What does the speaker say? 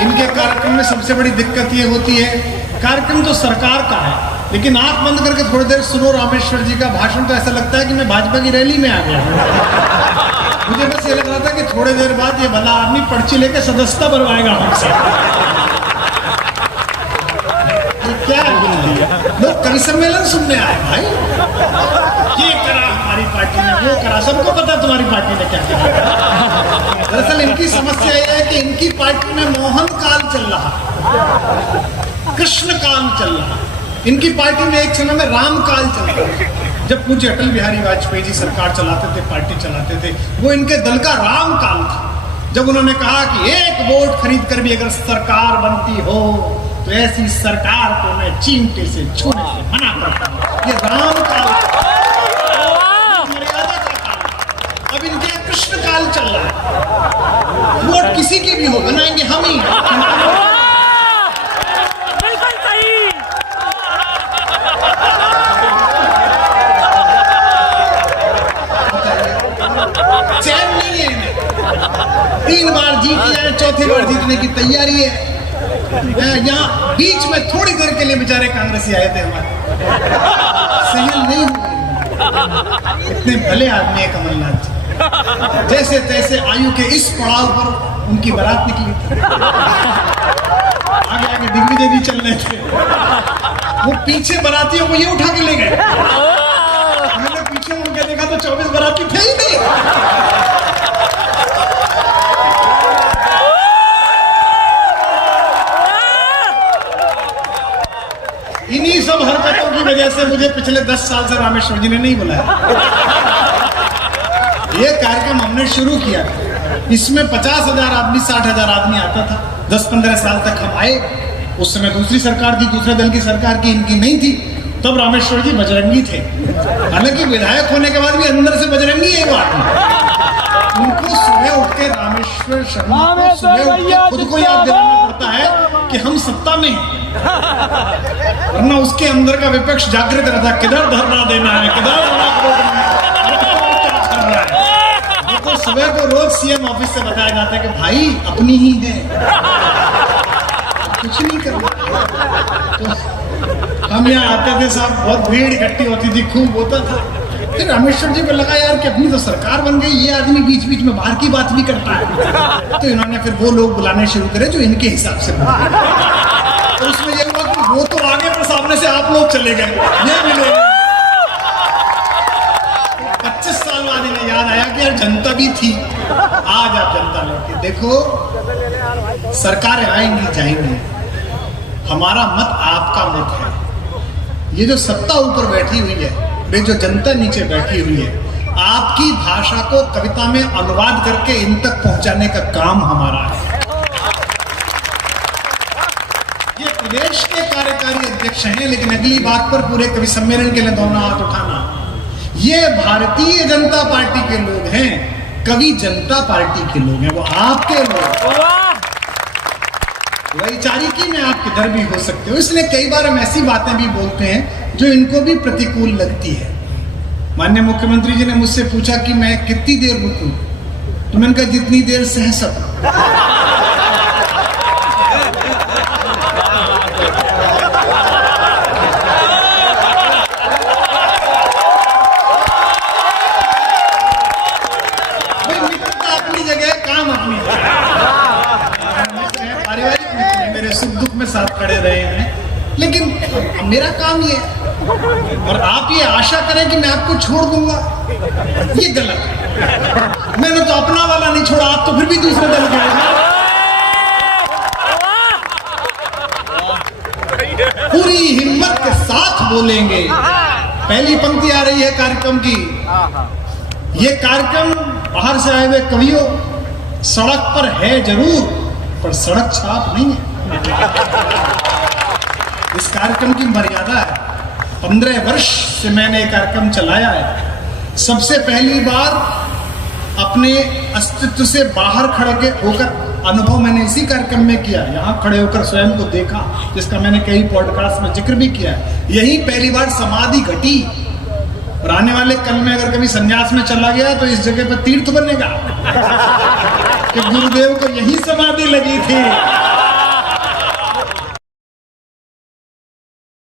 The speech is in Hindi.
इनके कार्यक्रम में सबसे बड़ी दिक्कत ये होती है, कार्यक्रम तो सरकार का है, लेकिन आंख बंद करके थोड़ी देर सुनो रामेश्वर जी का भाषण तो ऐसा लगता है कि मैं भाजपा की रैली में आ गया। मुझे बस ये लग रहा था कि थोड़ी देर बाद ये भला आदमी पर्ची लेके सदस्यता बनवाएगा हमसे। क्या लोग कवि सम्मेलन सुनने आए भाई, ये करा हमारी पार्टी ने, वो करा, सबको पता तुम्हारी पार्टी ने क्या करा। दरअसल इनकी समस्या यह है कि इनकी पार्टी में मोहन काल चल रहा, कृष्ण काल चल रहा, इनकी पार्टी में एक समय में राम काल चल रहा। जब पूज्य अटल बिहारी वाजपेयी जी सरकार चलाते थे, पार्टी चलाते थे, वो इनके दल का राम काल था। जब उन्होंने कहा कि एक वोट खरीद कर भी अगर सरकार बनती हो तो ऐसी सरकार को मैं चिमटे से छूने से मना करता हूं, ये राम काल, मर्यादा का काल। अब इनके कृष्ण काल चल रहा है, वोट किसी की भी हो बनाएंगे हम ही। चैन नहीं है इन्हें, 3 बार जीत लिया, चौथी बार जीतने की तैयारी है। यहाँ बीच में थोड़ी देर के लिए बेचारे कांग्रेसी आए थे हमारे, सहन नहीं हुए। इतने भले आदमी है कमलनाथ जी, जैसे तैसे आयु के इस पड़ाव पर उनकी बारात निकली थी। आगे आगे दिग्विजय भी चल रहे थे, वो पीछे बारातियों को ये उठा के ले गए। मैंने पीछे मुड़ के देखा तो 24 बाराती थे ही नहीं। इन्हीं सब हरकतों की वजह से मुझे पिछले 10 साल से रामेश्वर जी ने नहीं बुलाया। ये कार्यक्रम हमने शुरू किया, इसमें 50,000 आदमी 60,000 आदमी आता था। 10-15 साल तक हम आए, उस समय दूसरी सरकार थी, दूसरे दल की सरकार की, इनकी नहीं थी। तब रामेश्वर जी बजरंगी थे, हालांकि विधायक होने के बाद भी अंदर से बजरंगी है वो आदमी। उनको सुबह उठ के रामेश्वर शर्मा को सुबह उठ के खुद को याद दिलाना पड़ता है कि हम सत्ता में हैं, वरना उसके अंदर का विपक्ष जागृत रहता है, किधर धरना देना है, किधर देखो। सुबह को रोज सीएम ऑफिस से बताया जाता है कि भाई अपनी ही है, कुछ नहीं करना। तो हम यहाँ आते थे साहब, बहुत भीड़ इकट्ठी होती थी, खूब होता था। फिर रामेश्वर जी को लगा यार कि अपनी तो सरकार बन गई, ये आदमी बीच बीच में बाहर की बात भी करता है। तो इन्होंने फिर वो लोग बुलाने शुरू करे जो इनके हिसाब से तो उसमें ये हुआ कि वो तो आगे, पर सामने से आप लोग चले गए, ये मिले। 25 साल बाद इन्हें याद आया कि यार जनता भी थी, आज आप जनता लौटी। देखो सरकारें आएंगी जाएंगी, हमारा मत आपका मत है। ये जो सत्ता ऊपर बैठी हुई है, वे जो जनता नीचे बैठी हुई है, आपकी भाषा को कविता में अनुवाद करके इन तक पहुंचाने का काम हमारा है। ये प्रदेश के कार्यकारी अध्यक्ष हैं, लेकिन अगली बात पर पूरे कवि सम्मेलन के लिए दोनों हाथ उठाना, ये भारतीय जनता पार्टी के लोग हैं, कवि जनता पार्टी के लोग हैं, वो आपके लोग। वैचारिकी में आप किधर भी हो सकते हो, इसलिए कई बार हम ऐसी बातें भी बोलते हैं जो इनको भी प्रतिकूल लगती है। माननीय मुख्यमंत्री जी ने मुझसे पूछा कि मैं कितनी देर रुकूं, तो मैंने कहा जितनी देर सह सकूं। भाई मित्रता अपनी जगह, काम अपनी जगह। पारिवारिक मित्र हैं, मेरे सुख दुख में साथ खड़े रहे हैं, लेकिन मेरा काम ये है। और आप ये आशा करें कि मैं आपको छोड़ दूंगा, ये गलत है। मैंने तो अपना वाला नहीं छोड़ा, आप तो फिर भी दूसरे दल के हैं। पूरी हिम्मत के साथ बोलेंगे। पहली पंक्ति आ रही है कार्यक्रम की। ये कार्यक्रम बाहर से आए हुए कवियों, सड़क पर है जरूर, पर सड़क छाप नहीं है। इस कार्यक्रम की मर्यादा है। 15 वर्ष से मैंने ये कार्यक्रम चलाया है। सबसे पहली बार अपने अस्तित्व से बाहर खड़े होकर अनुभव मैंने इसी कार्यक्रम में किया, यहाँ खड़े होकर स्वयं को देखा, जिसका मैंने कई पॉडकास्ट में जिक्र भी किया है। यही पहली बार समाधि घटी। और आने वाले कल में अगर कभी संन्यास में चला गया तो इस जगह पर तीर्थ बनेगा कि गुरुदेव को यही समाधि लगी थी।